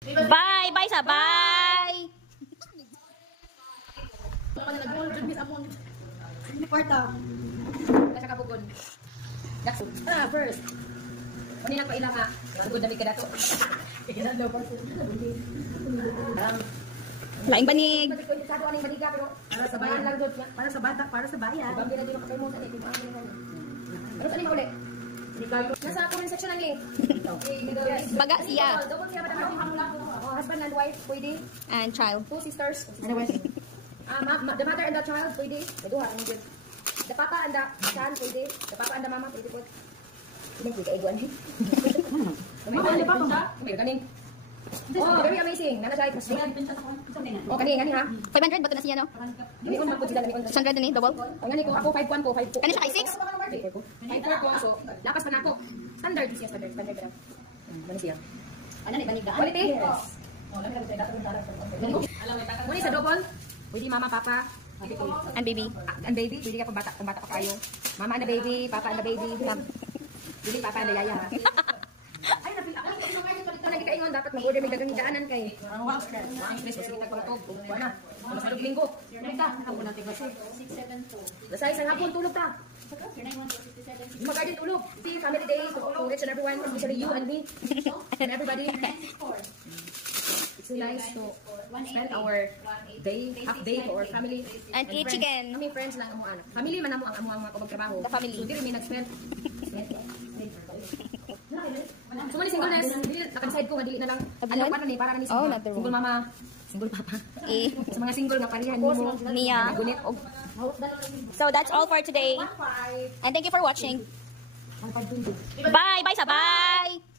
Bye! Bye sa bye! Kwarta. Nasa kabugon. Jackson. First. Kung nang pailang ha. Sugod na may kadato. Laing banig. Sado aning baliga pero Para sa bayan lang doon. Para sa bata, para sa bayan. Bambi na din makakalimutan eh. Ano sa lima uli? Nasa comment section ang link. Baga siya. Double siya ba husband and wife, pwede. And child. Two sisters. The mother and the child, pwede. Naduha, ang good. The papa and the son, pwede. The papa and the mama, pwede po. Hindi ko kaiguan eh. Ano pa ba? May kaning. Oh, very amazing. Nana siya, kasi. Oh, kaning ha. 500 bato na siya, no? Gani on magpud sila, gani on. 600 na ni, double. Ang gani ko, ako 5-1 ko, 5 ko. Ano siya kay 6? 5-4 ko, so, lakas pa na ako. Standard siya, standard ka. Ano siya? Ano ni baniga? Quality? Yes. Muna sa double, pwede mama, papa, And baby. and baby, pwede ka kung bata pa kayo. Mama and the baby, papa and the baby. Pwede papa and the yaya. Ay, napila. Ito nagkikaingon, dapat mag-order may dagang daanan kay. Wow, stress. Sige, tagpagtog. Wala. Mas tulog linggo. Hapon natin kasi. 672. Basta isang hapon, tulog ta. Mag-garden tulog. See, family day to each and everyone, especially you and me. And everybody. It's so nice to spend our day, half day to our family. And eat friends. chicken. Kami friends lang amuan. Family man amo ang amuang mga magtrabaho. The family. So, dili may nag-spend. So, mali singleness. Dili, nakaside ko, dili na lang. Ano pa ni para ni Oh, single, not the single mama, single papa. Eh. Sa mga single nga parihan mo. Mia. Gunit og So that's all for today. And thank you for watching. Bye! Bye sa bye!